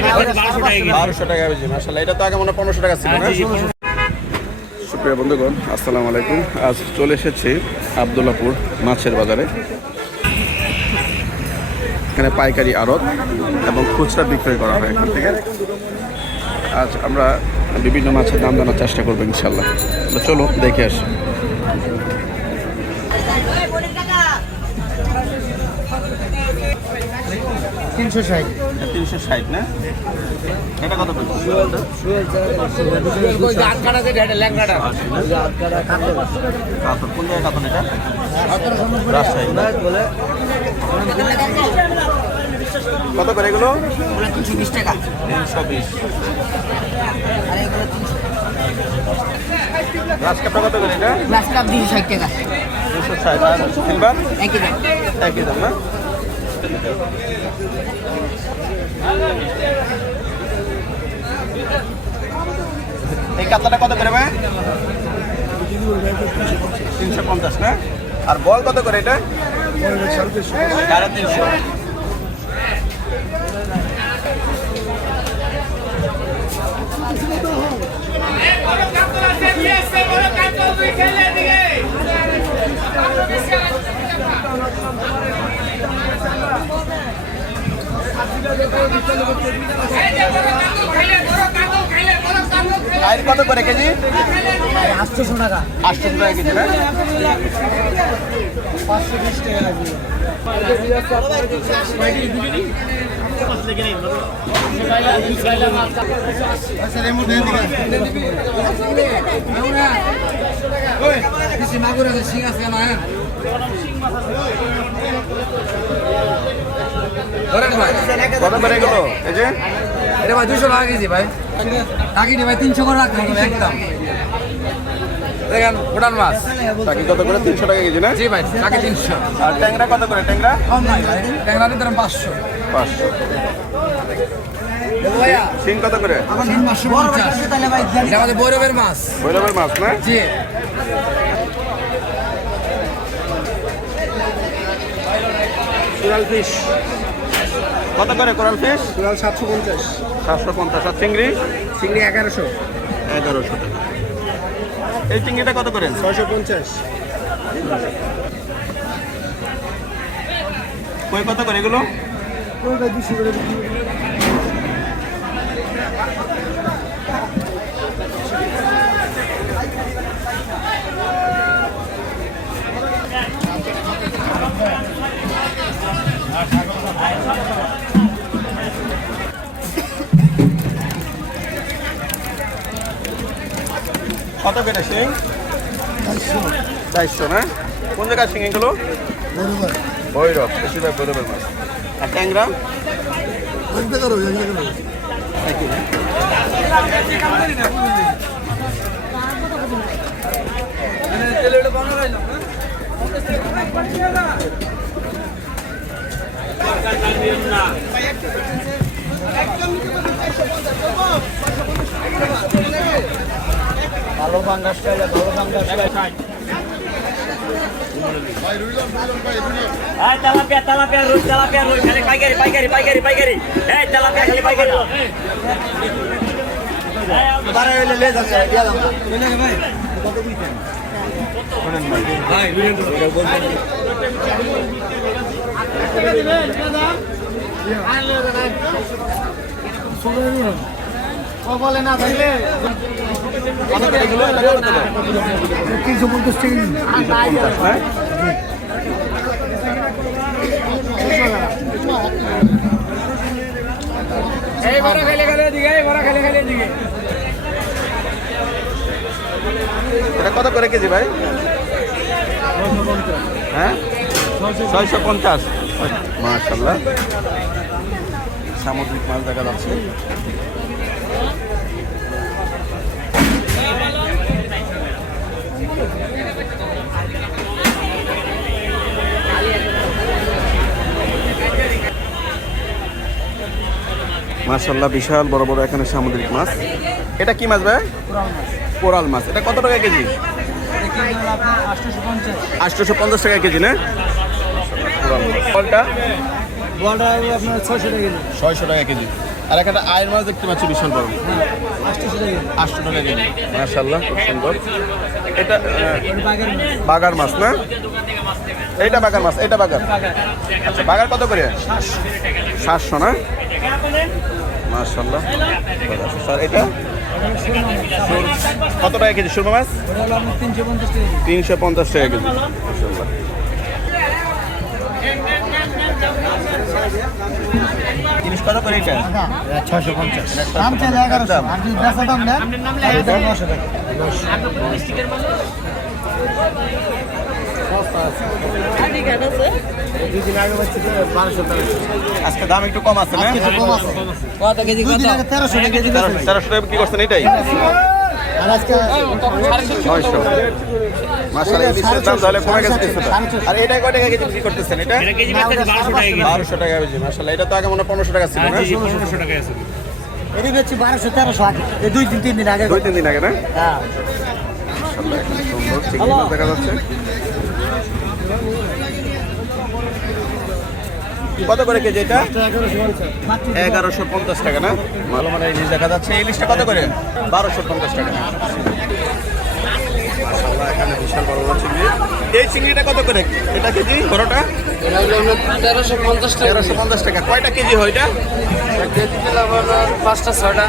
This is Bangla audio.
1200 টাকা কেজি মাশাআল্লাহ। এটা তো আগে মনে হয় 1500 টাকা ছিল না? সুপ্রিয় বন্ধুগণ আসসালামু আলাইকুম। আজ চলে এসেছি আব্দুল্লাহপুর মাছের বাজারে। এখানে পাইকারি আড়ত এবং খুচরা বিক্রয় করা হয় এখান থেকে। আজ আমরা বিভিন্ন মাছের দাম জানার চেষ্টা করবো ইনশাল্লাহ। চলো দেখে আসি। তিনশো ষাট 360 না? এটা কত করে? কোন জায়গায় কাতল এটা? রাজশাহী। কত করে এগুলো? 320 টাকা 320। গ্লাস কাপটা কত করে এটা? গ্লাস কাপ 260 টাকা 260। আর সিলভার একই দাম একই দাম না? এই কাতলাটা কত করে ভাই? 350 না? আর বল কত করে এটা? 350। আর কত করে কেজি? 800 টাকা 800 টাকা কেজি না? 520 টাকা মাগুর আছে, শিং আছে না? কত করে এগুলো? এই যে এটা ভাই 200 টাকা কেজি ভাই। টাকি ভাই 300 করে রাখতে হবে একদম। দেখেন উড়ান মাছ টাকি কত করে? 300 টাকা কেজি না? জি ভাই, টাকি 300। আর ট্যাংরা কত করে? ট্যাংরা কম নাই ভাই, ট্যাংরা দিতে 500। 500। শিং কত করে? শিং 550। এটা আমাদের বৈরবের মাছ। ভৈরবের মাছ না? জি। কোরাল ফিশ কত করে? Coral fish coral 750। 750। আর চিংড়ি? চিংড়ি 1100। 1100 টাকা। এই চিংড়িটা কত করে? 650। কই কত করে এগুলো? ওটা 200 করে। কত করে শিং? 400 না? কোন জায়গায় শিং এগুলো? ভৈরব। বেশিরভাগ ভৈরবের মাছ। আর ট্যাংরা? একই না? ভালো ফাঙ্গাস খাইলে ভালো ফাঙ্গাস তেলাপিয়া রুই খালি পাইকারি এই তেলাপিয়া খালি পাইকারি বারে হইলে লে যাচ্ছে দিয়া দাও ভাই কত কইছেন ভাই ভিডিও করে বলছেন ও বলে না তাইলে কত করে এগুলো? এটা কত করে? 350 টাকা 350 না? এই বড় খেলে দিকে এটা কত করে কেজি ভাই? হ্যাঁ 650। মাশাআল্লাহ। সামুদ্রিক মাছ দেখা যাচ্ছে। মাশাআল্লাহ বিশাল বড় বড় এখানে সামুদ্রিক মাছ। এটা কি মাছ ভাই? কোরাল মাছ। এটা কত টাকা কেজি? 850 টাকা কেজি না? কোরাল মাছ। বলটা আপনার 600 টাকা কেজি। 600 টাকা কেজি। আর একটা আয়ের মাছ দেখতে পাচ্ছি বিশাল বড়, 800 টাকা কেজি। মাশাআল্লাহ, খুব সুন্দর। এটা বাগার মাছ না? এইটা বাগার মাছ, এটা বাগার। আচ্ছা, বাগার কত করে? 700 না? মাশাআল্লাহ। স্যার এটা কত টাকা কেজি সুরমা মাছ? 350 টাকা কেজি। মাশাআল্লাহ। জিনিস কত করে এটা? 650 দাম চাইলে 1100 আর যদি বেচা দাম নেন তাহলে 900 টাকা। আজকে দাম একটু কম আছে না? কম আছে। কত কেজি? কত? 1300 টাকা কেজি। 1300 টাকা কি করছেন এটাই? আর আজকে 900। মাশাআল্লাহ, ইলিশের দাম তাহলে কমে গেছে কিছুটা। আর এটা কয় টাকা কেজি বিক্রি করতেছেন এটা? এটা কেজি বেচতে 1200 টাকা কেজি। 1200 টাকা কেজি। মাশাআল্লাহ, এটা তো আগে মনে হয় 1500 টাকা ছিল না? জি 1500 টাকা আছে। এটি বেচছি 1200 1300 আগে। এই 2-3 দিন আগে। 2-3 দিন আগে না? হ্যাঁ। মাশাআল্লাহ, খুব সুন্দর চিংড়ি মাছ দেখা যাচ্ছে। কত করে কেজি এটা? 1150 টাকা না? ভালো মানে ইলিশ দেখা যাচ্ছে। এই ইলিশটা কত করে? 1250 টাকা। মাশাআল্লাহ, এখানে বিশাল বড় বড় চিংড়ি। এই চিংড়িটা কত করে? এটা কেজি বড়টা? 1350 টাকা। কয়টা কেজি হয় এটা? কেজি 5টা 6টা।